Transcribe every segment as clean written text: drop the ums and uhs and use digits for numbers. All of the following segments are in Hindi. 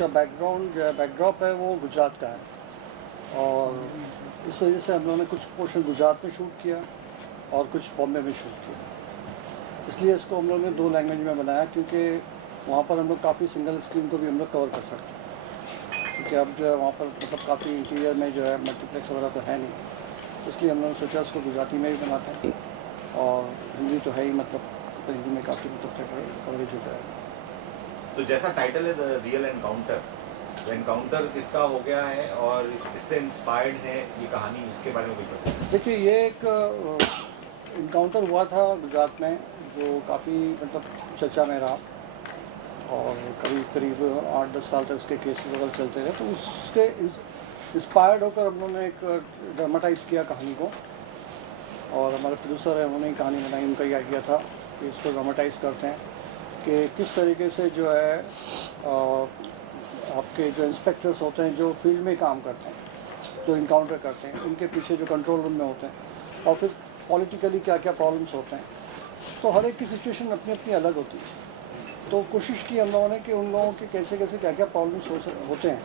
इसका बैकग्राउंड जो है, बैकड्रॉप है वो गुजरात का है और इस वजह से हम लोगों ने कुछ पोर्शन गुजरात में शूट किया और कुछ बॉम्बे में शूट किया। इसलिए इसको हम लोगों ने 2 लैंग्वेज में बनाया क्योंकि वहाँ पर हम लोग काफ़ी सिंगल स्क्रीन को भी हम लोग कवर कर सकते हैं, क्योंकि अब जो है वहाँ पर मतलब काफ़ी इंटीरियर में जो है मल्टीप्लेक्स वगैरह तो है नहीं, इसलिए हम लोगों ने सोचा उसको गुजराती में भी बनाते हैं और हिंदी तो है ही, मतलब हिंदी में काफ़ी मतलब कवरेज हो जाएगा। तो जैसा टाइटल है द रियल एनकाउंटर, तो एनकाउंटर किसका हो गया है और किससे इंस्पायर्ड है ये कहानी, इसके बारे में कुछ बताइए। देखिए, ये एक इनकाउंटर हुआ था गुजरात में जो काफ़ी मतलब चर्चा में रहा और करीब 8-10 साल तक उसके केसेस वगैरह चलते रहे, तो उसके इंस्पायर्ड होकर हम लोगों ने एक ड्रामाटाइज़ किया कहानी को और हमारे प्रोड्यूसर है उन्होंने कहानी बनाई। उनका ही आइडिया था कि इसको ड्रामाटाइज़ करते हैं कि किस तरीके से जो है आपके जो इंस्पेक्टर्स होते हैं जो फील्ड में काम करते हैं, जो इनकाउंटर करते हैं, उनके पीछे जो कंट्रोल रूम में होते हैं और फिर पॉलिटिकली क्या क्या प्रॉब्लम्स होते हैं, तो हर एक की सिचुएशन अपनी अपनी अलग होती है। तो कोशिश की हम लोगों ने कि उन लोगों के कैसे कैसे क्या क्या प्रॉब्लम्स होते हैं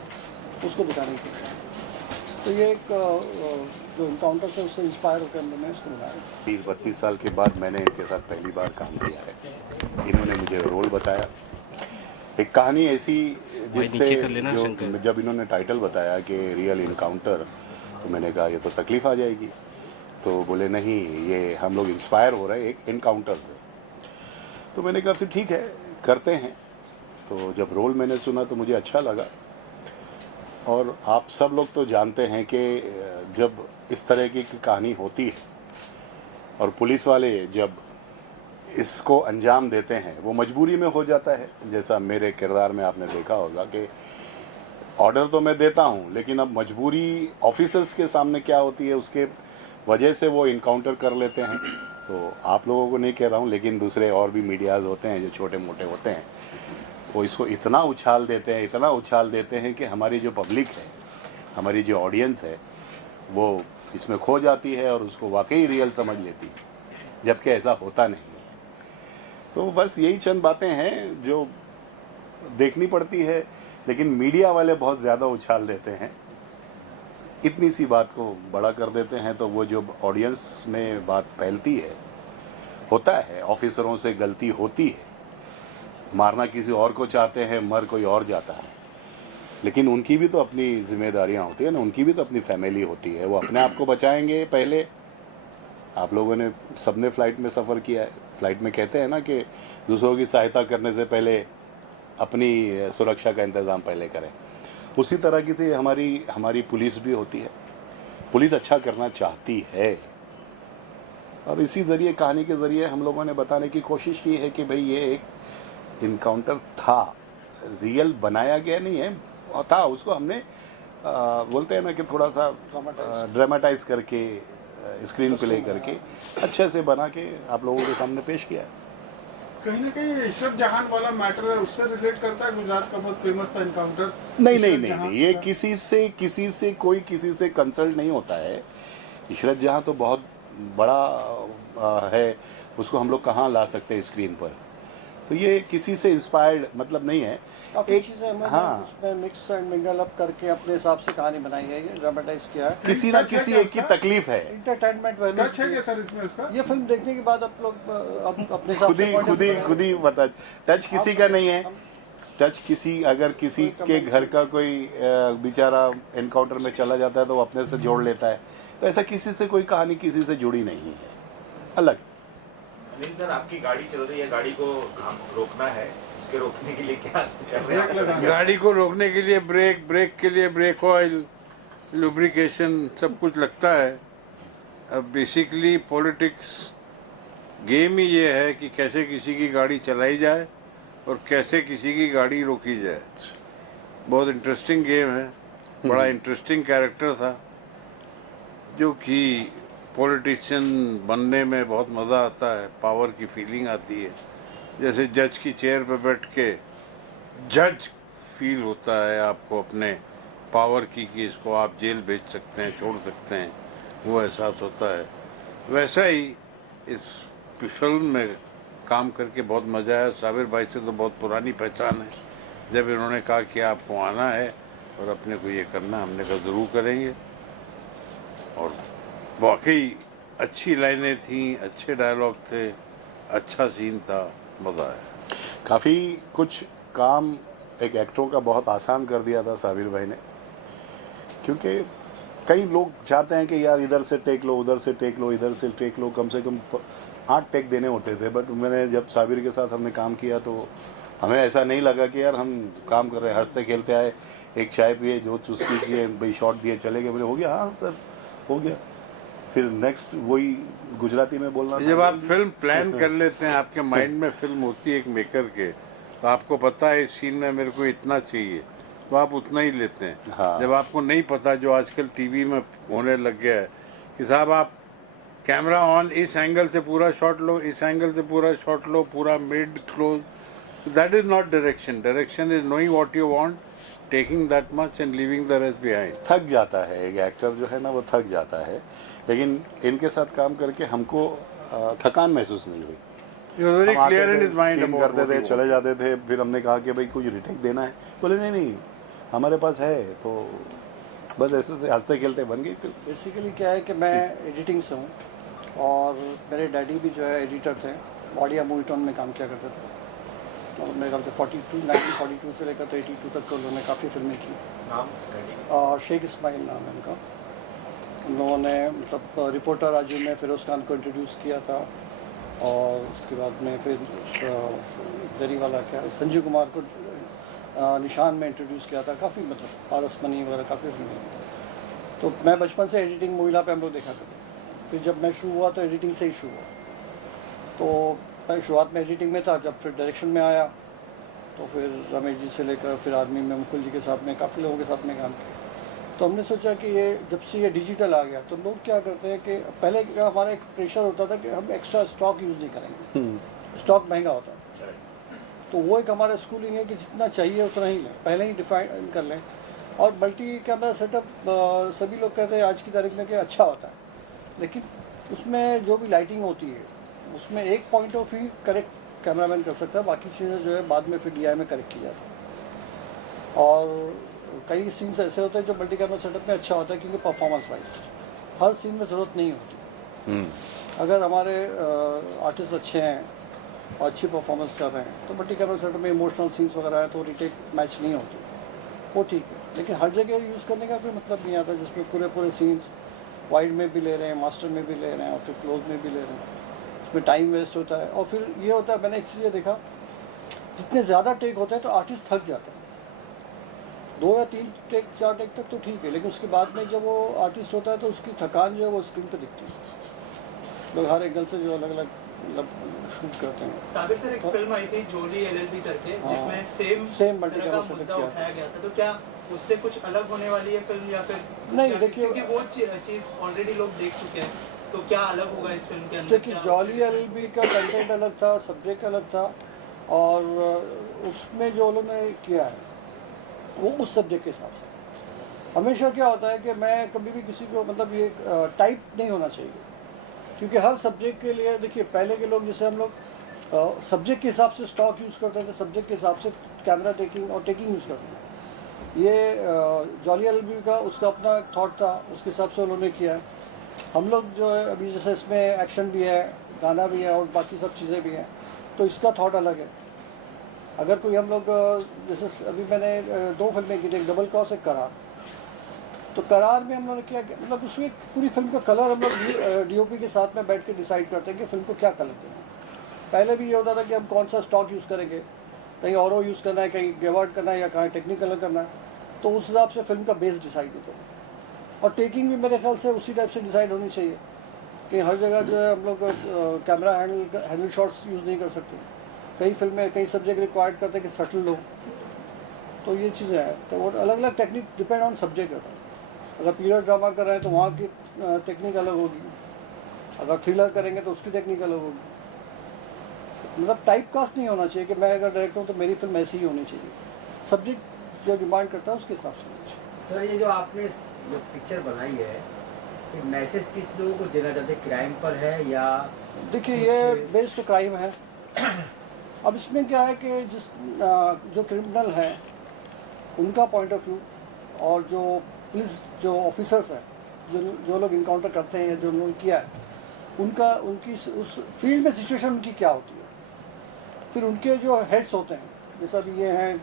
उसको दिखाने की कोशिश की। तो ये एक जो इनकाउंटर से उससे इंस्पायर होकर हम लोगों ने इसको बनाया। 30-32 साल के बाद मैंने इनके साथ पहली बार काम किया है। इन्होंने मुझे रोल बताया, एक कहानी ऐसी जिससे जो जब इन्होंने टाइटल बताया कि रियल इनकाउंटर, तो मैंने कहा ये तो तकलीफ आ जाएगी। तो बोले नहीं, ये हम लोग इंस्पायर हो रहे हैं एक इनकाउंटर से। तो मैंने कहा फिर ठीक है, करते हैं। तो जब रोल मैंने सुना तो मुझे अच्छा लगा। और आप सब लोग तो जानते हैं कि जब इस तरह की कहानी होती है और पुलिस वाले जब इसको अंजाम देते हैं, वो मजबूरी में हो जाता है। जैसा मेरे किरदार में आपने देखा होगा कि ऑर्डर तो मैं देता हूँ, लेकिन अब मजबूरी ऑफिसर्स के सामने क्या होती है, उसके वजह से वो इनकाउंटर कर लेते हैं। तो आप लोगों को नहीं कह रहा हूँ, लेकिन दूसरे और भी मीडियाज़ होते हैं जो छोटे मोटे होते हैं, वो इसको इतना उछाल देते हैं कि हमारी जो पब्लिक है, हमारी जो ऑडियंस है, वो इसमें खो जाती है और उसको वाकई रियल समझ लेती है, जबकि ऐसा होता नहीं है। तो बस यही चंद बातें हैं जो देखनी पड़ती है, लेकिन मीडिया वाले बहुत ज़्यादा उछाल देते हैं, इतनी सी बात को बड़ा कर देते हैं। तो वो जो ऑडियंस में बात फैलती है, होता है ऑफिसरों से गलती होती है, मारना किसी और को चाहते हैं, मर कोई और जाता है, लेकिन उनकी भी तो अपनी जिम्मेदारियां होती है ना, उनकी भी तो अपनी फैमिली होती है, वो अपने आप को बचाएंगे पहले। आप लोगों ने सबने फ़्लाइट में सफ़र किया है, फ़्लाइट में कहते हैं ना कि दूसरों की सहायता करने से पहले अपनी सुरक्षा का इंतज़ाम पहले करें। उसी तरह की थी हमारी पुलिस भी होती है। पुलिस अच्छा करना चाहती है और इसी ज़रिए, कहानी के ज़रिए हम लोगों ने बताने की कोशिश की है कि भाई ये एक इनकाउंटर था, रियल बनाया गया नहीं है, था, उसको हमने बोलते हैं ना कि थोड़ा सा ड्रामेटाइज़ करके, स्क्रीन प्ले करके अच्छे से बना के आप लोगों के सामने पेश किया है। कहीं ना कहीं इशरत जहान वाला मैटर है, उससे रिलेट करता है। गुजरात का बहुत फेमस था इनकाउंटर। नहीं, ये किसी से कोई किसी से कंसल्ट नहीं होता है। इशरत जहां तो बहुत बड़ा है, उसको हम लोग कहाँ ला सकते हैं स्क्रीन पर। तो ये किसी से इंस्पायर्ड मतलब नहीं है, एक चीज़ें हमने उसमें मिक्स एंड मिंगल अप करके अपने हिसाब से कहानी बनाई है, ये ड्रामेटाइज किया है। किसी ना किसी एक की तकलीफ है। एंटरटेनमेंट टच है क्या सर इसमें उसका? ये फिल्म देखने के बाद आप लोग अपने हिसाब से खुद ही बता। टच किसी का नहीं है, टच किसी, अगर किसी के घर का कोई बेचारा एनकाउंटर में चला जाता है तो वो अपने से जोड़ लेता है। तो ऐसा किसी से कोई कहानी किसी से जुड़ी नहीं है, अलग। नहीं सर, आपकी गाड़ी चल रही है, गाड़ी को रोकना है, उसके रोकने के लिए क्या कर रहे हैं? गाड़ी को रोकने के लिए ब्रेक के लिए ब्रेक ऑयल, लुब्रिकेशन, सब कुछ लगता है। अब बेसिकली पॉलिटिक्स गेम ही ये है कि कैसे किसी की गाड़ी चलाई जाए और कैसे किसी की गाड़ी रोकी जाए। बहुत इंटरेस्टिंग गेम है। बड़ा इंटरेस्टिंग कैरेक्टर था, जो कि पॉलिटिशियन बनने में बहुत मज़ा आता है, पावर की फीलिंग आती है। जैसे जज की चेयर पर बैठ के जज फील होता है आपको अपने पावर की, कि इसको आप जेल भेज सकते हैं, छोड़ सकते हैं, वो एहसास होता है। वैसा ही इस फिल्म में काम करके बहुत मज़ा आया। साबिर भाई से तो बहुत पुरानी पहचान है, जब इन्होंने कहा कि आपको आना है और अपने को ये करना, हमने कहा ज़रूर करेंगे। और वाकई अच्छी लाइनें थी, अच्छे डायलॉग थे, अच्छा सीन था, मज़ा आया। काफ़ी कुछ काम एक एक्टरों का बहुत आसान कर दिया था साबिर भाई ने, क्योंकि कई लोग चाहते हैं कि यार इधर से टेक लो, उधर से टेक लो, इधर से टेक लो, कम से कम 8 टेक देने होते थे। बट मैंने जब साबिर के साथ हमने काम किया तो हमें ऐसा नहीं लगा कि यार हम काम कर रहे हैं, हंसते खेलते आए, एक चाय पिए, जो चुस्की किए, भाई शॉट दिए, चले गए, बोले हो गया, हाँ सर हो गया। फिर नेक्स्ट वही गुजराती में बोलना। जब आप फिल्म प्लान कर लेते हैं, आपके माइंड में फिल्म होती है एक मेकर के, तो आपको पता है इस सीन में मेरे को इतना चाहिए, तो आप उतना ही लेते हैं। हाँ। जब आपको नहीं पता, जो आजकल टीवी में होने लग गया है कि साहब आप कैमरा ऑन, इस एंगल से पूरा शॉट लो, इस एंगल से पूरा शॉट लो, पूरा mid close, that is not direction. Direction is knowing what you want, taking that much and leaving the rest behind. थक जाता है एक एक्टर जो है ना, वो थक जाता है, लेकिन इनके साथ काम करके हमको थकान महसूस नहीं हुई। वेरी हम आते क्लियर इन थे, हिज माइंड सीन करते थे, चले जाते थे, फिर हमने कहा कि भाई कुछ रिटेक देना है, बोले नहीं नहीं हमारे पास है, तो बस ऐसे से हंसते खेलते बन गई फिल्म। बेसिकली क्या है कि मैं एडिटिंग से हूँ और मेरे डैडी भी जो है एडिटर थे, ऑडिया मूवीटॉन में काम किया करते थे। और मेरे ख्याल से 1942 से लेकर तो 82 तक उन्होंने काफ़ी फिल्में की। नाम शेख इस्माइल नाम है उनका। उन्होंने मतलब रिपोर्टर राजू में फिरोज़ खान को इंट्रोड्यूस किया था, और उसके बाद में फिर जरीवाला क्या संजीव कुमार को निशान में इंट्रोड्यूस किया था। काफ़ी मतलब पारस मनी वगैरह काफ़ी फिल्में। तो मैं बचपन से एडिटिंग मूविला पे हम लोग देखा करते थे। फिर जब मैं शुरू हुआ तो एडिटिंग से ही शुरू हुआ। तो मैं शुरुआत में एडिटिंग में था, जब फिर डायरेक्शन में आया तो फिर रमेश जी से लेकर फिर आर्मी में मुकुल जी के साथ में काफ़ी लोगों के साथ में काम किया। तो हमने सोचा कि ये जब से ये डिजिटल आ गया तो लोग क्या करते हैं कि पहले क्या हमारा एक प्रेशर होता था कि हम एक्स्ट्रा स्टॉक यूज़ नहीं करेंगे, स्टॉक महंगा होता था। तो वो एक हमारा स्कूलिंग है कि जितना चाहिए उतना ही लें, पहले ही डिफाइन कर लें। और मल्टी कैमरा सेटअप सभी लोग कहते हैं आज की तारीख में कि अच्छा होता है, लेकिन उसमें जो भी लाइटिंग होती है उसमें एक point of view correct cameraman कर सकता है, बाकी चीज़ें जो है बाद में फिर DI में करेक्ट की जाती है। और कई सीन्स ऐसे होते हैं जो मल्टी कैमरा सेटअप में अच्छा होता है, क्योंकि परफॉर्मेंस वाइज हर सीन में ज़रूरत नहीं होती। अगर हमारे आर्टिस्ट अच्छे हैं और अच्छी परफॉर्मेंस कर रहे हैं तो मल्टी कैमरा सेटअप में इमोशनल सीन्स वगैरह है तो रिटेक मैच नहीं होती, वो ठीक है। लेकिन हर जगह यूज़ करने का कोई मतलब नहीं आता, जिसमें पूरे सीन्स वाइड में भी ले रहे हैं, मास्टर में भी ले रहे हैं और फिर क्लोज में भी ले रहे हैं, उसमें टाइम वेस्ट होता है। और फिर ये होता है, मैंने एक चीज़ ये देखा, जितने ज़्यादा टेक होते हैं तो आर्टिस्ट थक जाते हैं। 2 या 3 टेक 4 टेक तक तो ठीक है, लेकिन उसके बाद में जब वो आर्टिस्ट होता है तो उसकी थकान जो है वो स्क्रीन पे दिखती है। लोग हर एंगल से जो अलग अलग मतलब शूट करते हैं। साबिर सर, एक फिल्म आई थी जोली LLB करके, जिसमें सेम सेम तरह का मुद्दा उठाया गया था, तो क्या उससे कुछ अलग होने वाली है फिल्म या फिर नहीं? देखिए, क्योंकि वो चीज़ ऑलरेडी लोग देख चुके हैं, तो क्या अलग होगा इस फिल्म के अंदर? देखिए, जॉली LLB का कंटेंट अलग था, सब्जेक्ट अलग था, और उसमें जो उन्होंने किया है वो उस सब्जेक्ट के हिसाब से। हमेशा क्या होता है कि मैं कभी भी किसी को मतलब ये टाइप नहीं होना चाहिए, क्योंकि हर सब्जेक्ट के लिए देखिए, पहले के लोग जैसे हम लोग सब्जेक्ट के हिसाब से स्टॉक यूज़ करते थे, सब्जेक्ट के हिसाब से कैमरा टेकिंग और टेकिंग यूज़ करते थे। ये जॉली LLB का उसका अपना थॉट था, उसके हिसाब से उन्होंने किया है। हम लोग जो है अभी जैसे इसमें एक्शन भी है, गाना भी है और बाकी सब चीज़ें भी हैं, तो इसका थॉट अलग है। अगर कोई हम लोग जैसे अभी मैंने 2 फिल्में की थी, एक डबल क्रॉस, एक करार। तो करार में हम लोगों ने क्या मतलब उसमें पूरी फिल्म का कलर हम लोग DOP के साथ में बैठ के डिसाइड करते हैं कि फिल्म को क्या कलर देना है। पहले भी ये होता था कि हम कौन सा स्टॉक यूज़ करेंगे, कहीं और यूज़ करना है, कहीं गेवर्ड करना है या कहीं टेक्निक कलर करना है, तो उस हिसाब से फिल्म का बेस डिसाइड होता है। और टेकिंग भी मेरे ख्याल से उसी टाइप से डिसाइड होनी चाहिए कि हर जगह जो है हम लोग कैमरा हैंडल शॉट्स यूज़ नहीं कर सकते। कई फिल्में कई सब्जेक्ट रिक्वायर्ड करते हैं कि सटल हो, तो ये चीज़ें हैं। तो वो अलग अलग टेक्निक डिपेंड ऑन सब्जेक्ट होता है। अगर पीरियड ड्रामा कर रहे हैं तो वहाँ की टेक्निक अलग होगी, अगर थ्रिलर करेंगे तो उसकी टेक्निक अलग होगी। मतलब टाइप कास्ट नहीं होना चाहिए कि मैं अगर डायरेक्टर हूँ तो मेरी फिल्म ऐसी ही होनी चाहिए। सब्जेक्ट जो डिमांड करता है उसके हिसाब से होना चाहिए। सर, ये जो आपने जो पिक्चर बनाई है, मैसेज किस लोगों को देना चाहते हैं? क्राइम पर है या? देखिए, ये बेस्ड क्राइम है अब इसमें क्या है कि जो क्रिमिनल है उनका पॉइंट ऑफ व्यू और जो पुलिस जो ऑफिसर्स हैं जो लोग इनकाउंटर करते हैं जो उन्होंने किया है उनकी उस फील्ड में सिचुएशन उनकी क्या होती है, फिर उनके जो हेड्स होते हैं जैसा भी ये हैं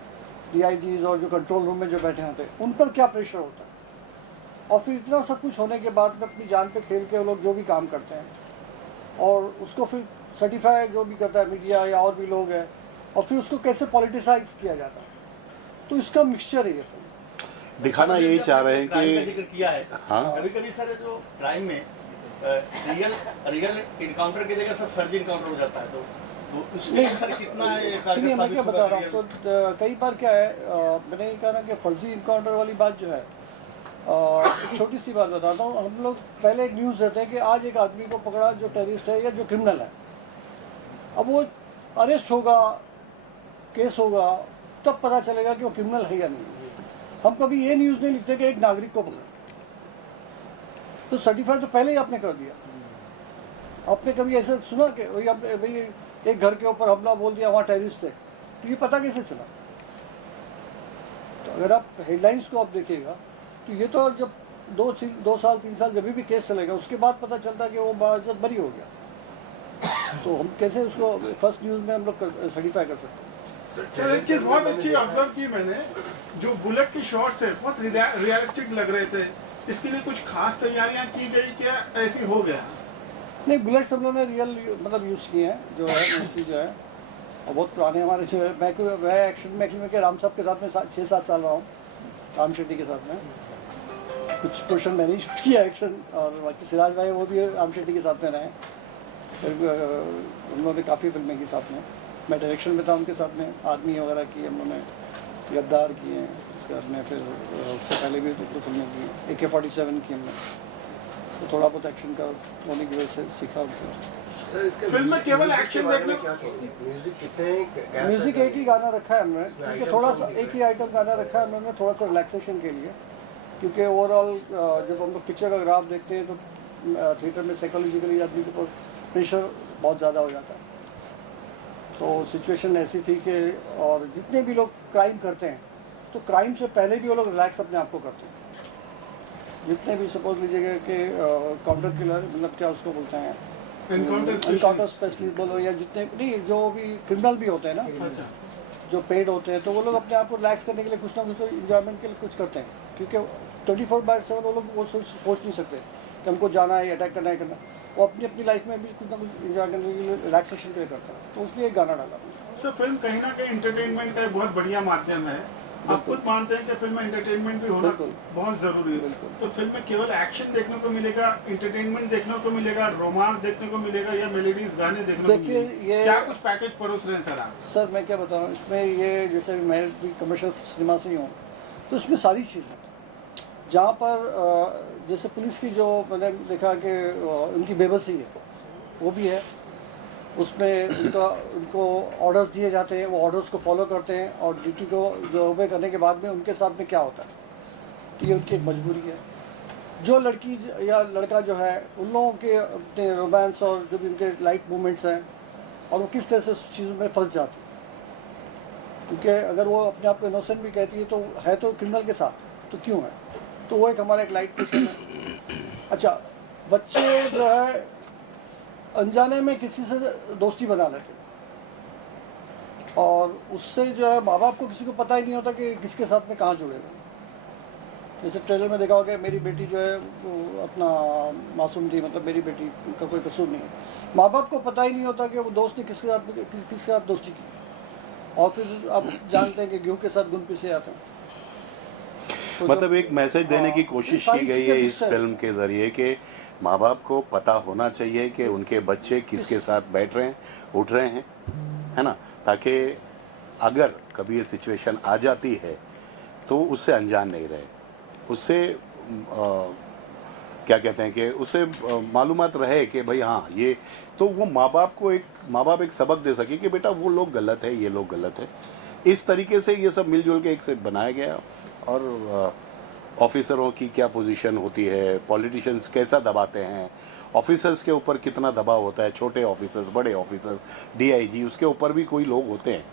DIGs और जो कंट्रोल रूम में जो बैठे होते हैं उन पर क्या प्रेशर होता है, और फिर इतना सब कुछ होने के बाद में अपनी जान पे खेल के वो लोग जो भी काम करते हैं और उसको फिर सर्टिफाई जो भी करता है मीडिया या और भी लोग हैं और फिर उसको कैसे पॉलिटिसाइज किया जाता है, तो इसका मिक्सचर है ये फिल्म। दिखाना यही चाह रहे हैं क्राइम का कि जिक्र किया है। हाँ। कभी कभी सर जो क्राइम में रियल इनकाउंटर की जगह सर फर्जी इनकाउंटर हो जाता है, तो उसमें सर कितना ये सुनिए कारगर मैं साबित क्या होगा बता रहा हूँ, real? तो कई बार क्या है मैंने ये कहा ना कि फर्जी इनकाउंटर वाली बात जो है एक छोटी सी बात बताता हूँ। हम लोग पहले एक न्यूज़ देते हैं कि आज एक आदमी को पकड़ा जो टेररिस्ट है या जो क्रिमिनल है, अब वो अरेस्ट होगा केस होगा तब पता चलेगा कि वो क्रिमिनल है या नहीं। हम कभी ये न्यूज़ नहीं लिखते कि एक नागरिक को पकड़ा, तो सर्टिफाइड तो पहले ही आपने कर दिया। आपने कभी ऐसा सुना कि भाई एक घर के ऊपर हमला बोल दिया वहाँ टेररिस्ट है, तो ये पता कैसे चला? तो अगर आप हेडलाइंस को आप देखिएगा तो ये तो जब 2 साल 3 साल जब भी केस चलेगा उसके बाद पता चलता है कि वो बाज़त बरी हो गया, तो हम कैसे उसको फर्स्ट न्यूज़ में हम लोग सर्टिफाई कर सकते हैं? सर एक चीज बहुत अच्छी ऑब्जर्व की मैंने, जो बुलेट की शॉट्स है बहुत रियलिस्टिक लग रहे थे, इसके लिए कुछ खास तैयारियां की गई क्या, ऐसी हो गया? नहीं, बुलेट्स हम लोगों ने रियल मतलब यूज़ किए हैं जो है मोस्टली जो है, और बहुत पुराने हमारे जो है मैं एक्शन में के राम साहब के साथ में 6-7 साल रहा हूँ, राम शेट्टी के साथ में कुछ पोर्शन मैंने ही शूट किया एक्शन, और बाकी सिराज भाई वो भी राम शेट्टी के साथ में रहे। फिर हम लोगों ने काफ़ी फिल्में की साथ में, मैं डायरेक्शन में था उनके साथ में, आदमी वगैरह की हम लोगों ने, गद्दार किए हैं उसके बाद में, फिर उससे पहले भी तो फिल्में की, AK-47 की हमने, तो थोड़ा बहुत एक्शन का होने की वजह से सीखा उनसे। सर इसके फिल्म में केवल म्यूजिक एक्शन के बारे देखने में क्या कहते हैं? म्यूजिक कितने म्यूज़िक एक ही गाना रखा है हमने, क्योंकि थोड़ा सा एक ही आइटम गाना रखा है हमने थोड़ा सा रिलैक्सेशन के लिए, क्योंकि ओवरऑल जब हम लोग पिक्चर का ग्राफ देखते हैं तो थिएटर में साइकोलॉजिकली आदमी के ऊपर प्रेशर बहुत ज़्यादा हो जाता है। तो सिचुएशन ऐसी थी कि, और जितने भी लोग क्राइम करते हैं तो क्राइम से पहले भी वो लोग रिलैक्स अपने आप को करते हैं। जितने भी सपोज लीजिएगा कि काउंटर किलर मतलब क्या उसको बोलते हैं, एनकाउंटर स्पेशलिस्ट बोलो, या जितने नहीं जो भी क्रिमिनल भी होते हैं ना, जो पेड होते हैं, तो वो लोग अपने आप को रिलैक्स करने के लिए कुछ ना कुछ इंजॉयमेंट के लिए कुछ करते हैं, क्योंकि 24/7 वो लोग वो सोच नहीं सकते कि हमको जाना है, अटैक करना है, वो अपनी अपनी लाइफ में भी कुछ ना कुछ इंजॉय करने के लिए रिलैक्सेशन के लिए करता है, तो उसलिए एक गाना डाला। सर फिल्म कहीं ना कहीं एंटरटेनमेंट का एक बहुत बढ़िया माध्यम है, आप खुद मानते हैं कि फिल्म में एंटरटेनमेंट भी होना बिल्कुल। बहुत जरूरी है, बिल्कुल। तो फिल्म में केवल एक्शन देखने को मिलेगा, एंटरटेनमेंट देखने को मिलेगा, रोमांस देखने को मिलेगा, या मेलोडीज गाने देखने को देखिए, मिलेगा? ये- क्या कुछ पैकेज परोस रहे हैं सर आप? सर मैं क्या बताऊँ, इसमें ये जैसे मैं भी कमर्शियल सिनेमा से ही हूँ, तो इसमें सारी चीज़ें जहाँ पर जैसे पुलिस की जो मैंने देखा कि उनकी बेबसी है वो भी है उसमें, उनको ऑर्डर्स दिए जाते हैं, वो ऑर्डर्स को फॉलो करते हैं, और ड्यूटी को जो ओबे करने के बाद में उनके साथ में क्या होता है, तो ये उनकी एक मजबूरी है। जो लड़की या लड़का जो है उन लोगों के अपने रोमांस और जो भी उनके लाइट मूवमेंट्स हैं, और वो किस तरह से उस चीज़ों में फंस जाती है, क्योंकि अगर वो अपने आप को इनोसेंट भी कहती है तो है तो क्रिमिनल के साथ, तो क्यों है, तो वो एक हमारा एक लाइट क्वेश्चन है। अच्छा, बच्चे जो है अनजाने में किसी से दोस्ती बना लेते हैं, और उससे जो है माँ बाप को किसी को पता ही नहीं होता कि किसके साथ में कहाँ जुड़ेगा। जैसे ट्रेलर में देखा होगा मेरी बेटी जो है वो अपना मासूम थी, मतलब मेरी बेटी का कोई कसूर नहीं है, माँ बाप को पता ही नहीं होता कि वो दोस्त ने किसके साथ दोस्ती की, और फिर आप जानते हैं कि गेहूँ के साथ गुण पीसे आते हैं। तो मतलब एक मैसेज देने की कोशिश की गई है इस चीज़ें फिल्म के ज़रिए कि माँ बाप को पता होना चाहिए कि उनके बच्चे किसके साथ बैठ रहे हैं, उठ रहे हैं, है ना, ताकि अगर कभी ये सिचुएशन आ जाती है तो उससे अनजान नहीं रहे, उससे क्या कहते हैं कि उससे मालूमात रहे कि भाई हाँ ये, तो वो माँ बाप एक सबक दे सके कि बेटा वो लोग गलत है, ये लोग गलत है। इस तरीके से ये सब मिलजुल के एक से बनाया गया, और ऑफिसरों की क्या पोजीशन होती है, पॉलिटिशियंस कैसा दबाते हैं, ऑफिसर्स के ऊपर कितना दबाव होता है, छोटे ऑफिसर्स, बड़े ऑफिसर्स, डीआईजी, उसके ऊपर भी कोई लोग होते हैं।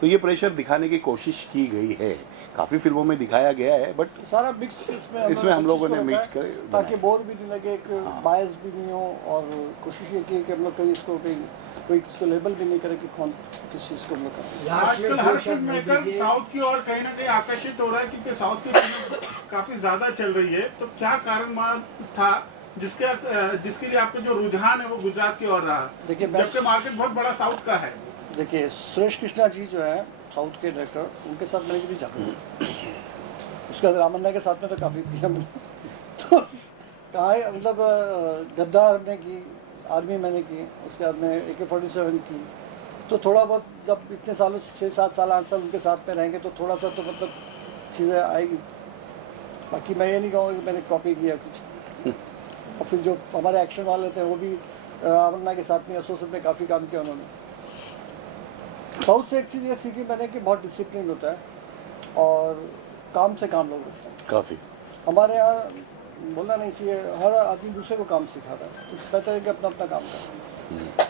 तो ये प्रेशर दिखाने की कोशिश की गई है, काफ़ी फिल्मों में दिखाया गया है, बट सारा मिक्स इसमें हम लोगों ने मिक्स कर ताकि बोर भी नहीं लगे, एक बायस भी नहीं हो, और कोशिश ये की कि हम लोग कहीं इसको कोई इसको लेबल भी नहीं करे कि कौन किस चीज़ को हम लोग करें। आजकल हर फिल्म मेकर साउथ की ओर कहीं ना कहीं आकर्षित हो रहा है, क्योंकि साउथ की फिल्म काफी ज्यादा चल रही है। तो क्या कारण था जिसके लिए आपका जो रुझान है वो गुजरात की ओर रहा? देखिए, जबकि मार्केट बहुत बड़ा साउथ का है। देखिए, सुरेश कृष्णा जी जो है साउथ के डायरेक्टर, उनके साथ मैंने कभी जाना उसके बाद रामन्ना के साथ में तो काफ़ी तो कहा है, मतलब गद्दार हमने की, आर्मी मैंने की, उसके बाद में AK-47 की। तो थोड़ा बहुत जब इतने सालों 6-7 साल 8 साल उनके साथ में रहेंगे तो थोड़ा सा तो मतलब चीज़ें आएगी। बाकी मैं ये नहीं कहूँगा कि मैंने कॉपी किया कुछ। और फिर जो हमारे एक्शन वाले थे वो भी रामन्ना के साथ में एसोसिएट में काफ़ी काम किया उन्होंने। साउथ से एक चीज़ ये सीखी मैंने कि बहुत डिसिप्लिन होता है और काम से काम लोग रखते हैं काफ़ी। हमारे यहाँ बोलना नहीं चाहिए, हर आदमी दूसरे को काम सिखाता है, कुछ बेहतर है कि अपना अपना काम करें।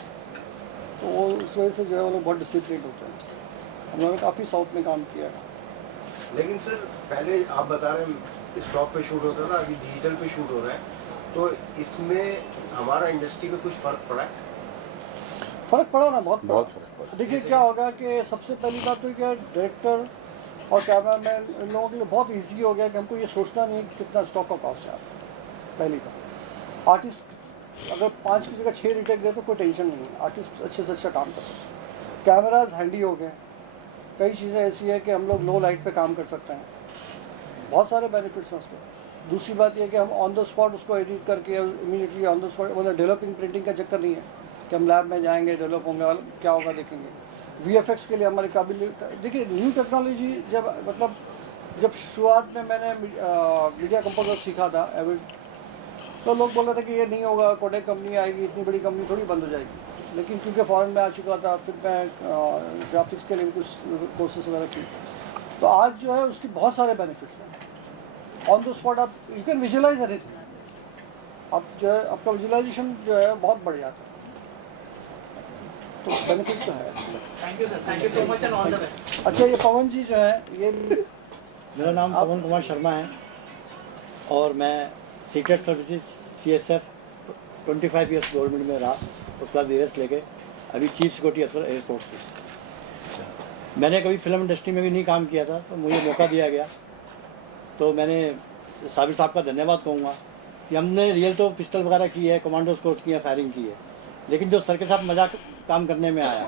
तो वो उस वजह से जो है वो लोग बहुत डिसिप्लिन होते हैं। हम लोगों ने काफ़ी साउथ में काम किया है। लेकिन सर पहले आप बता रहे हैं स्टॉक पे शूट होता था, अभी डिजिटल पे शूट हो रहा है, तो इसमें हमारा इंडस्ट्री में कुछ फ़र्क पड़ा है? फ़र्क पड़ा ना, बहुत फ़र्क पड़ा। देखिए क्या होगा कि सबसे पहली बात तो क्या, डायरेक्टर और कैमरामैन इन लोगों के लिए बहुत इजी हो गया कि हमको ये सोचना नहीं कि कितना स्टॉक का कॉस्ट है आपका। पहली बात, आर्टिस्ट अगर 5 की जगह 6 रिटेक दे तो कोई टेंशन नहीं है, आर्टिस्ट अच्छे से अच्छा काम कर सकते हैं। कैमराज हैंडी हो गए, कई चीज़ें ऐसी है कि हम लोग लो लाइट पे काम कर सकते हैं, बहुत सारे बेनिफिट्स हैं उसके। दूसरी बात यह कि हम ऑन द स्पॉट उसको एडिट करके इमीडिएटली ऑन द स्पॉट, मतलब डेवलपिंग प्रिंटिंग का चक्कर नहीं है कि हम लैब में जाएंगे, डेवलप होंगे, क्या होगा देखेंगे। VFX के लिए हमारी काबिलियत, देखिए न्यू टेक्नोलॉजी जब शुरुआत में मैंने मीडिया कंपोजर सीखा था एविड, तो लोग बोल रहे थे कि ये नहीं होगा, कोडेक कंपनी आएगी, इतनी बड़ी कंपनी थोड़ी बंद हो जाएगी। लेकिन क्योंकि फॉरेन में आ चुका था, फिर मैं ग्राफिक्स के लिए भी कुछ कोर्सेज वगैरह की, तो आज जो है उसकी बहुत सारे बेनिफिट्स हैं। ऑन द स्पॉट आप यू कैन विजुअलाइज एनीथिंग, आप जो है आपका विजुअलाइजेशन जो है बहुत बढ़ जाता है, तो बेनिफिट तो है। Thank you sir, thank you so much and all the best. अच्छा, ये पवन जी जो है, ये मेरा नाम पवन कुमार शर्मा है और मैं secret services CSF 25 years government में रहा, उसके बाद DRS लेके अभी चीफ सिक्योरिटी अफसर एयरपोर्ट से। मैंने कभी फिल्म इंडस्ट्री में भी नहीं काम किया था, तो मुझे मौका दिया गया, तो मैंने साबिर साहब का धन्यवाद कहूँगा कि हमने रियल तो पिस्टल वगैरह की है, कमांडोज कोर्स किया, फायरिंग की है, लेकिन जो सर के साथ मजाक काम करने में आया,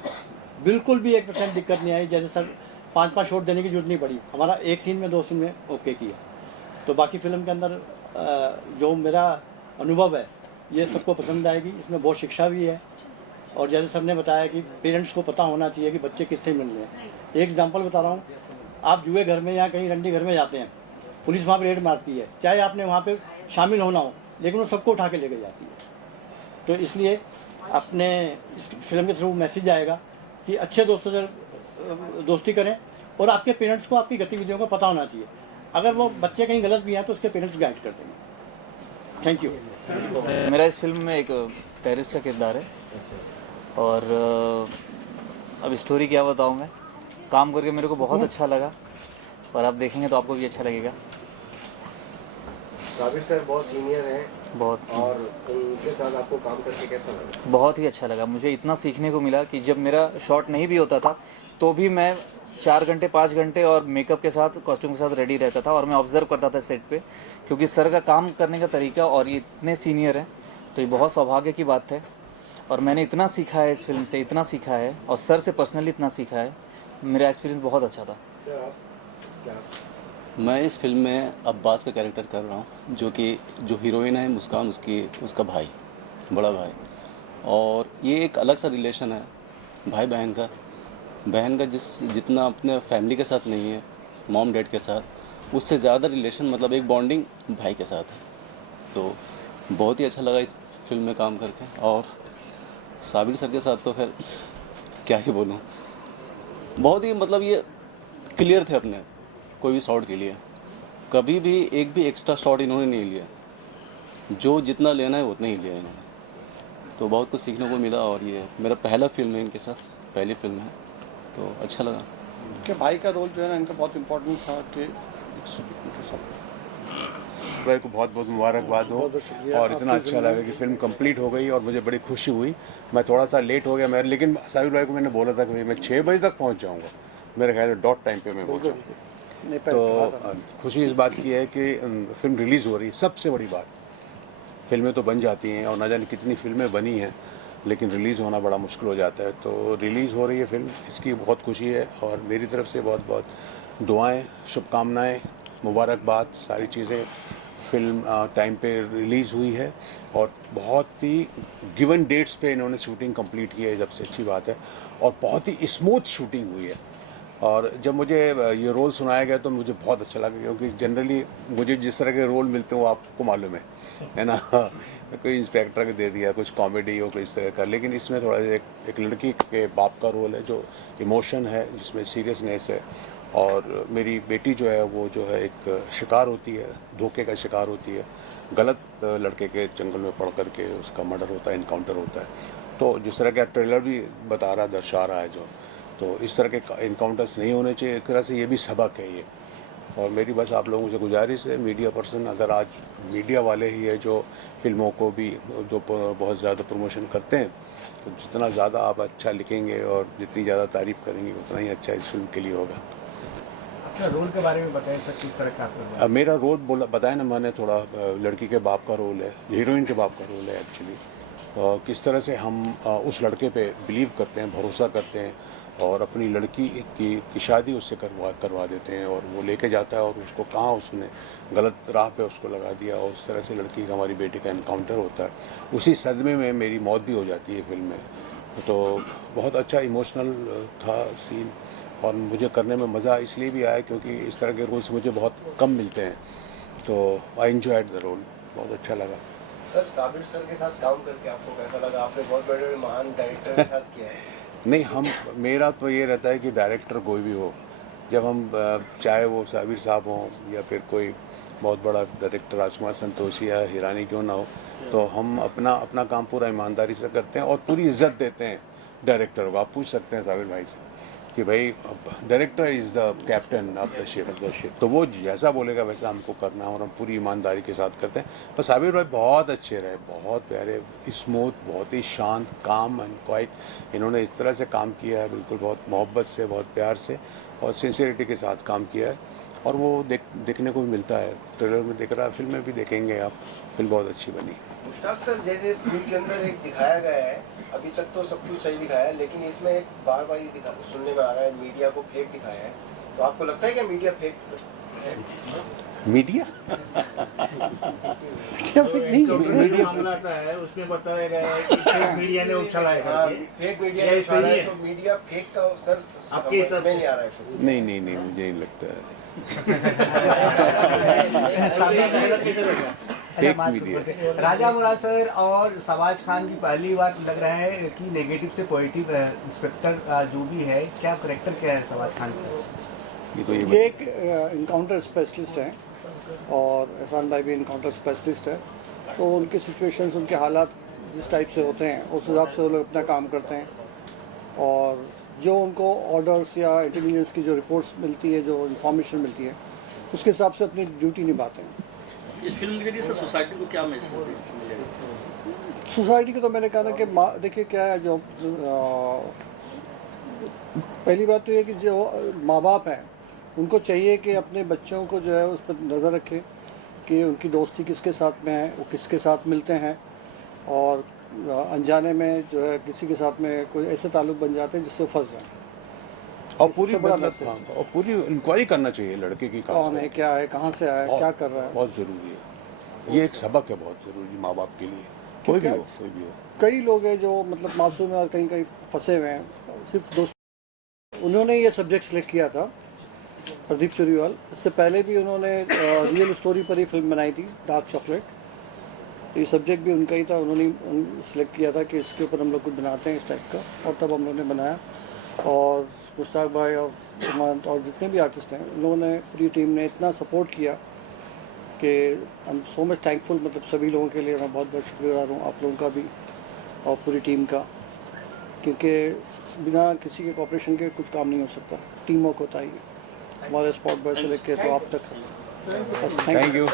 बिल्कुल भी 1% दिक्कत नहीं आई। जैसे सर 5-5 शॉट देने की जरूरत नहीं पड़ी, हमारा एक सीन में 2 सीन में ओके किया। तो बाकी फिल्म के अंदर जो मेरा अनुभव है ये सबको पसंद आएगी, इसमें बहुत शिक्षा भी है। और जैसे सर ने बताया कि पेरेंट्स को पता होना चाहिए कि बच्चे किससे मिल रहे हैं। एक एग्जांपल बता रहा हूँ, आप जुए घर में या कहीं रंडी घर में जाते हैं, पुलिस वहाँ पर रेड मारती है, चाहे आपने वहाँ पर शामिल होना हो, लेकिन वो सबको उठा के लेके जाती है। तो इसलिए अपने इस फिल्म के थ्रू मैसेज आएगा कि अच्छे दोस्तों से दोस्ती करें और आपके पेरेंट्स को आपकी गतिविधियों का पता होना चाहिए। अगर वो बच्चे कहीं गलत भी हैं तो उसके पेरेंट्स गाइड कर देंगे। Thank you. मेरा इस फिल्म में एक टेररिस्ट का किरदार है और अब स्टोरी क्या बताऊँ मैं, काम करके मेरे को बहुत अच्छा लगा और आप देखेंगे तो आपको भी अच्छा लगेगा। साबिर सर बहुत सीनियर हैं बहुत, और उनके साथ आपको काम करके कैसा लगा? बहुत ही अच्छा लगा। मुझे इतना सीखने को मिला कि जब मेरा शॉट नहीं भी होता था तो भी मैं 4 घंटे 5 घंटे और मेकअप के साथ, कॉस्ट्यूम के साथ रेडी रहता था और मैं ऑब्जर्व करता था सेट पे, क्योंकि सर का काम करने का तरीका, और ये इतने सीनियर हैं तो ये बहुत सौभाग्य की बात है। और मैंने इतना सीखा है इस फिल्म से, इतना सीखा है, और सर से पर्सनली इतना सीखा है, मेरा एक्सपीरियंस बहुत अच्छा था। सर आप क्या? मैं इस फिल्म में अब्बास का कैरेक्टर कर रहा हूँ, जो हीरोइन है मुस्कान, उसका भाई, बड़ा भाई। और ये एक अलग सा रिलेशन है भाई बहन का जितना अपने फैमिली के साथ नहीं है, मॉम डैड के साथ, उससे ज़्यादा रिलेशन, मतलब एक बॉन्डिंग भाई के साथ है। तो बहुत ही अच्छा लगा इस फिल्म में काम करके। और साबिर सर के साथ तो फिर क्या ही बोलूँ, बहुत ही मतलब ये क्लियर थे अपने कोई भी शॉट के लिए। कभी भी एक भी एक्स्ट्रा शॉट इन्होंने नहीं लिया, जो जितना लेना है उतना ही लिया इन्होंने। तो बहुत कुछ सीखने को मिला और ये मेरा पहला फिल्म है इनके साथ, पहली फिल्म है, तो अच्छा लगा। उनके भाई का रोल जो है ना इनका बहुत इम्पोर्टेंट था कि भाई को बहुत बहुत मुबारकबाद हो और इतना अच्छा लगा कि फिल्म कंप्लीट हो गई और मुझे बड़ी खुशी हुई। मैं थोड़ा सा लेट हो गया मैं, लेकिन साबिर भाई को मैंने बोला था कि भाई मैं 6 बजे तक पहुंच जाऊंगा, मेरे ख्याल में डॉट टाइम पे मैं पहुंचा। तो खुशी इस बात की है कि फिल्म रिलीज़ हो रही है, सबसे बड़ी बात। फिल्में तो बन जाती हैं और न जाने कितनी फिल्में बनी हैं, लेकिन रिलीज़ होना बड़ा मुश्किल हो जाता है। तो रिलीज़ हो रही है फिल्म, इसकी बहुत खुशी है और मेरी तरफ से बहुत बहुत दुआएं, शुभकामनाएं, मुबारकबाद, सारी चीज़ें। फिल्म टाइम पे रिलीज़ हुई है और बहुत ही गिवन डेट्स पे इन्होंने शूटिंग कंप्लीट की है, सबसे अच्छी बात है, और बहुत ही स्मूथ शूटिंग हुई है। और जब मुझे ये रोल सुनाया गया तो मुझे बहुत अच्छा लगा, क्योंकि जनरली मुझे जिस तरह के रोल मिलते हैं वो आपको मालूम है ना। कोई इंस्पेक्टर को दे दिया, कुछ कॉमेडी हो, कोई इस तरह का, लेकिन इसमें थोड़ा एक लड़की के बाप का रोल है, जो इमोशन है, जिसमें सीरियसनेस है। और मेरी बेटी जो है वो जो है एक शिकार होती है, धोखे का शिकार होती है, गलत लड़के के जंगल में पड़ करके उसका मर्डर होता है, इनकाउंटर होता है। तो जिस तरह का ट्रेलर भी बता रहा, दर्शा रहा है जो, तो इस तरह के इनकाउंटर्स नहीं होने चाहिए। एक तरह से ये भी सबक है ये। और मेरी बस आप लोगों से गुजारिश है, मीडिया पर्सन, अगर आज मीडिया वाले ही है जो फिल्मों को भी जो बहुत ज़्यादा प्रमोशन करते हैं, तो जितना ज़्यादा आप अच्छा लिखेंगे और जितनी ज़्यादा तारीफ़ करेंगे उतना ही अच्छा इस फिल्म के लिए होगा। अपना रोल के बारे में बताएं सर, किस तरह का? मेरा रोल बताया ना मैंने, थोड़ा लड़की के बाप का रोल है, हीरोइन के बाप का रोल है एक्चुअली। किस तरह से हम उस लड़के पे बिलीव करते हैं, भरोसा करते हैं और अपनी लड़की की शादी उससे करवा देते हैं, और वो लेके जाता है और उसको कहाँ उसने गलत राह पे उसको लगा दिया, और उस तरह से लड़की का, हमारी बेटी का इनकाउंटर होता है। उसी सदमे में मेरी मौत भी हो जाती है फिल्म में। तो बहुत अच्छा इमोशनल था सीन, और मुझे करने में मज़ा इसलिए भी आया क्योंकि इस तरह के रोल्स मुझे बहुत कम मिलते हैं। तो आई एंजॉयड द रोल, बहुत अच्छा लगा। सर, साबिर सर के साथ काम करके आपको कैसा लगा? आपने बहुत बड़े बड़े महान डायरेक्टर के साथ किया है। नहीं, मेरा तो ये रहता है कि डायरेक्टर कोई भी हो, जब हम चाहे वो साबिर साहब हों या फिर कोई बहुत बड़ा डायरेक्टर राजकुमार संतोषी या हिरानी क्यों ना हो, तो हम अपना काम पूरा ईमानदारी से करते हैं और पूरी इज्जत देते हैं डायरेक्टर को। आप पूछ सकते हैं साबिर भाई से कि भाई director is the captain of the ship, तो वो जैसा बोलेगा वैसा हमको करना है और हम पूरी ईमानदारी के साथ करते हैं। तो साबिर भाई बहुत अच्छे रहे, बहुत प्यारे, स्मूथ, बहुत ही शांत, काम एंड क्वाइट। इन्होंने इस तरह से काम किया है, बिल्कुल बहुत मोहब्बत से, बहुत प्यार से और सिंसियरिटी के साथ काम किया है, और वो देखने को भी मिलता है। ट्रेलर में दिख रहा है, फिल्म में भी देखेंगे आप, फिल्म बहुत अच्छी बनी। मुश्ताक सर, जैसे इस फिल्म के अंदर एक दिखाया गया है, अभी तक तो सब कुछ सही दिखाया है, लेकिन इसमें एक बार ये सुनने में आ रहा है मीडिया को फेक दिखाया है। तो आपको लगता है कि मीडिया फेक है? मीडिया मीडिया मामला आता है, उसमें बताया गया है कि फेक मीडिया ने उछाला है। फेक मीडिया ने उछाला है, तो मीडिया फेक का सर आपके हिसाब में नहीं आ रहा है? नहीं, मुझे नहीं लगता है फेक मीडिया। राजा मुराद सर और शहबाज खान की पहली बार लग रहा है कि नेगेटिव से पॉजिटिव इंस्पेक्टर जो भी है, क्या करेक्टर क्या है शहबाज खान का? ये एक इनकाउंटर स्पेशलिस्ट हैं और एहसान भाई भी इनकाउंटर स्पेशलिस्ट है। तो उनके सिचुएशंस, उनके हालात जिस टाइप से होते हैं उस हिसाब से वो लोग अपना काम करते हैं, और जो उनको ऑर्डर्स या इंटेलिजेंस की जो रिपोर्ट्स मिलती है, जो इन्फॉर्मेशन मिलती है, उसके हिसाब से अपनी ड्यूटी निभाते हैं। इस फिल्म के जरिए सोसाइटी को क्या मैसेज मिलेगा? सोसाइटी को तो मैंने कहा था कि देखिए क्या है, जो पहली बात तो ये कि जो माँ बाप हैं उनको चाहिए कि अपने बच्चों को जो है उस पर नज़र रखें कि उनकी दोस्ती किसके साथ में है, वो किसके साथ मिलते हैं, और अनजाने में जो है किसी के साथ में कोई ऐसे ताल्लुक़ बन जाते हैं जिससे फंस जाए। और पूरी इंक्वायरी करना चाहिए लड़के की, कौन है, क्या है, कहाँ से आया है, क्या कर रहा है, बहुत ज़रूरी है। ये एक सबक है बहुत ज़रूरी माँ बाप के लिए, कोई भी हो। कई लोग हैं जो मतलब मासूम है और कहीं कहीं फंसे हुए हैं, सिर्फ दोस्त। उन्होंने ये सब्जेक्ट सेलेक्ट किया था, प्रदीप चुरीवाल। इससे पहले भी उन्होंने रियल स्टोरी पर ही फिल्म बनाई थी, डार्क चॉकलेट। तो ये सब्जेक्ट भी उनका ही था, उन्होंने सेलेक्ट किया था कि इसके ऊपर हम लोग कुछ बनाते हैं इस टाइप का, और तब हम लोगों ने बनाया। और मुश्ताक भाई और जितने भी आर्टिस्ट हैं, उन लोगों ने, पूरी टीम ने इतना सपोर्ट किया कि I am so much thankful, मतलब सभी लोगों के लिए मैं बहुत बहुत शुक्रगुजार हूँ, आप लोगों का भी और पूरी टीम का, क्योंकि बिना किसी के कोऑपरेशन के कुछ काम नहीं हो सकता, टीम वर्क होता ही है, हमारे स्पॉट बॉय से लेके तो आप तक। बस थैंक यू।